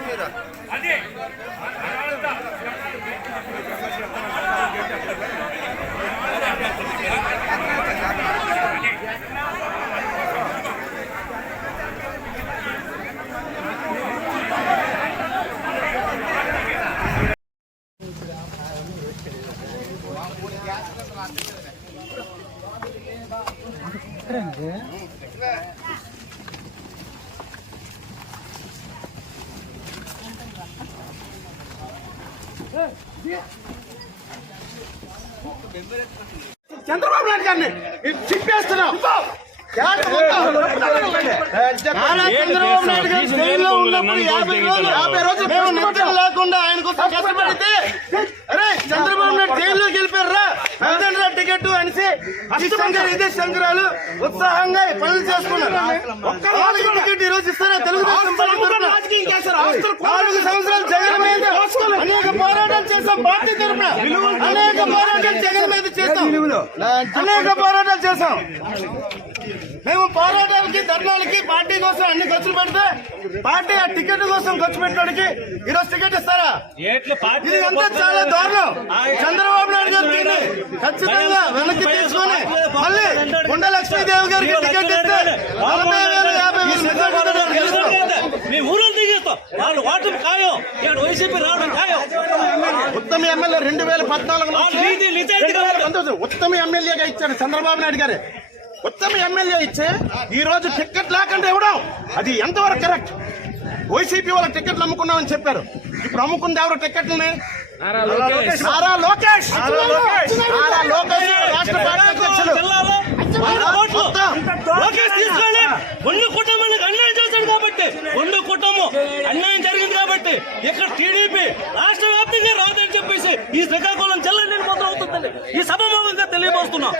మీద Thank you. Chandrababu Chandrababu Naidu లేకుండా ఆయన కోసం కష్టపడితే అరే చంద్రబాబు నాయుడు జైల్లో గెలిపారా టికెట్ అనేసి అష్టంగా ఇదే శంకరాలు ఉత్సాహంగా పనులు చేసుకున్నారు ఒక్క ఇస్తారా తెలుగుదేశం అనేక పోరాటాలు జగన్ మేము పోరాటానికి ధర్నాలకి పార్టీ కోసం అన్ని ఖర్చులు పెడితే పార్టీ ఆ టికెట్ కోసం ఖర్చు పెట్టడానికి ఈరోజు టికెట్ ఇస్తారా ఇది అంతా చాలా దారుణం చంద్రబాబు నాయుడు గారు దీన్ని ఖచ్చితంగా వెనక్కి తీసుకొని మళ్ళీ కొండ లక్ష్మీదేవి గారికి టికెట్ ఇస్తే నలభై వేలు యాభై వేలు మీ ఊరు దిగేస్తాం వాళ్ళు వాటం ఖాయం వైసీపీ రావడం ఖాయం ఉత్తమ ఎమ్మెల్యే రెండు వేల పద్నాలుగు ఉత్తమ ఎమ్మెల్యేగా ఇచ్చాడు చంద్రబాబు నాయుడు గారే ఉత్తమ ఎమ్మెల్యే ఇచ్చే ఈ రోజు టిక్కెట్ లేకుండా ఇవ్వడం అది ఎంతవరకు కరెక్ట్ వైసీపీ వాళ్ళ టికెట్లు అమ్ముకున్నామని చెప్పారు ఇప్పుడు అమ్ముకుంది ఎవరు టికెట్లని కుటుంబానికి అన్యాయం చేశాడు కాబట్టి కుటుంబం అన్యాయం జరిగింది కాబట్టి ఇక్కడ టీడీపీ రాష్ట్ర ఈ శ్రీకాకుళం జిల్లా నేను మొదలవుతుందండి ఈ సభ తెలియపరుస్తున్నా